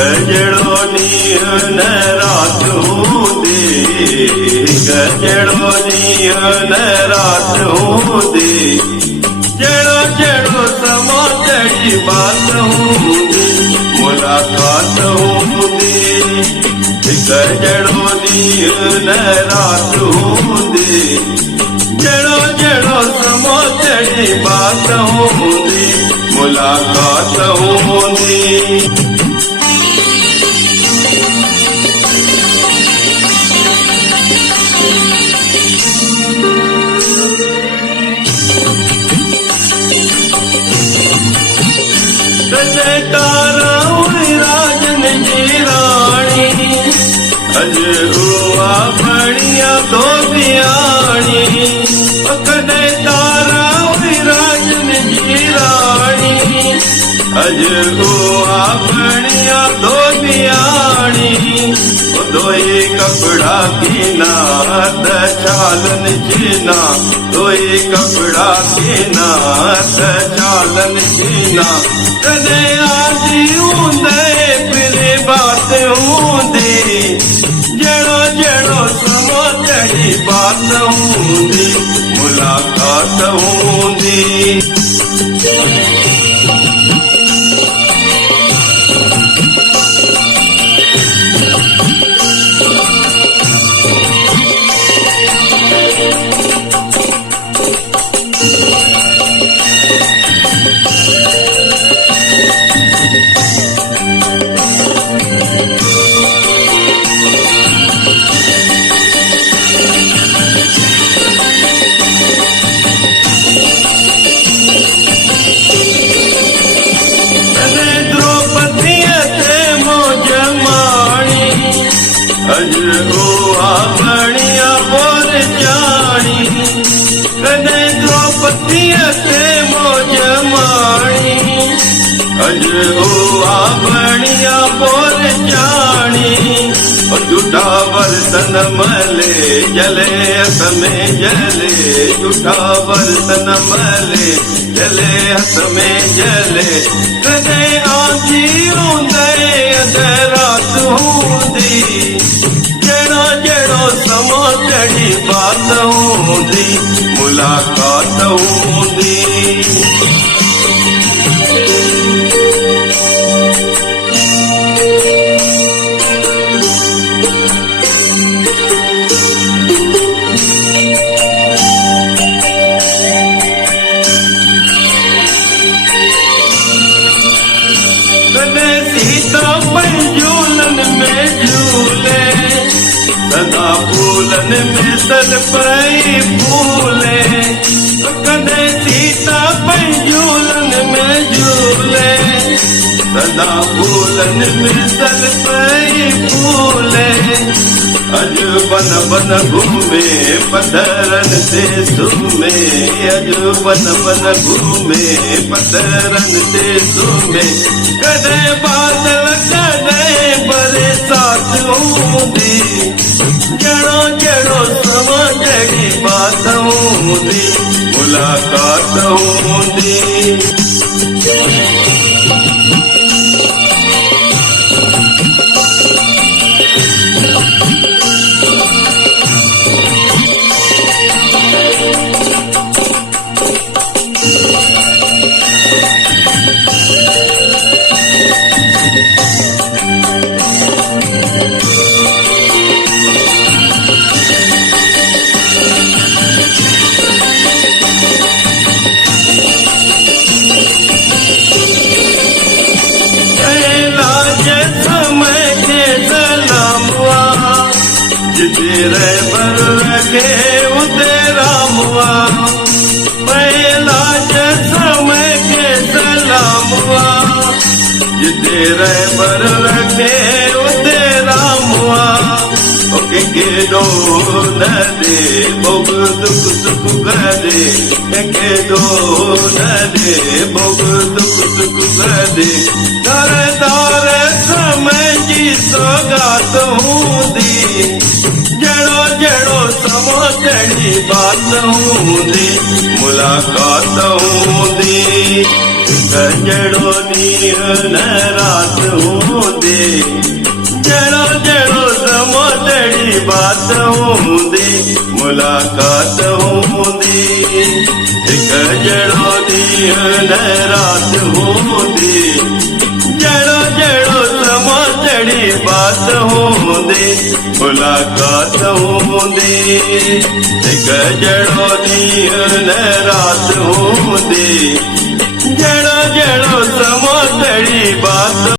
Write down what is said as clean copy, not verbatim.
गजड़ो नीह न रात हूंदी, गजड़ो नीह न रात हूंदी, जड़ो जड़ो समा जड़ी बात हूंदी, मुलाकात हूंदी। गजड़ो नीह न रात हूंदी, जड़ो जड़ो समा जड़ी बात हूंदी, मुलाकात हूंदी। तारा राजन जी राणी, अज हुआ बड़िया तो बियाणी, कदे तारा राजन जी राणी, अज हुआ बड़िया तो बियाणी। दोई कपड़ा कीना त चालन जीना, दोई कपड़ा कीना त चालन जीना, कदे आदि हूंदे फिरे बात हूंदी, जड़ो जड़ो समा जड़ी बात हूंदी, मुलाकात हूंदी। अज हुआ बड़िया बोर जानी, कदे द्रौपदी से मौज माणी, अज हुआ बड़िया बोर जानी। झूठा बर्तन मले जले हथ में जले, झूठा बर्तन मले जले हथ में जले, कदे आंधी हूंदे अध रात हूंदी, जड़ो जड़ो समा जड़ी बात हूंदी, मुलाकात हूंदी। कदे सीता पंजूलन में झूले, सदा फूलन में सल पई फूले, कदे सीता पंजूलन में झूले, सदा फूलन में सल पई फूले। अज बन बन घूमे पत्थरन से सुमे, अज बन बन घूमे पत्थरन से सुमे, कदे बादल कदे बरसात हूंदी, जड़ो जड़ो समा जड़ी बात हूंदी, मुलाकात हूंदी। तेरे बर रखे उते राम हुआ, पहला समय के सलाम हुआ, तेरे बर रखे उते राम हुआ। ओके के दो न दे भोग दुख सुख गदे, के दो न दे भोग दुख सुख गदे, दर दर समय की सौगात हूंदी, जड़ो जड़ो समा जड़ी बात हूंदी, मुलाकात हूंदी। जड़ो ॾींहुं न राति हूंदी जड़ो जड़ो समो तड़ी बात हूंदी मुलाक़ात हूंदी हिकु जड़ो ॾींहुं न राति हूंदी जड़ो जड़ो समो तड़ी बात हूंदी मुलाक़ात हूंदी हिकु जड़ो ॾींहुं न राति हूंदी जड़ो जड़ो समो तड़ी बात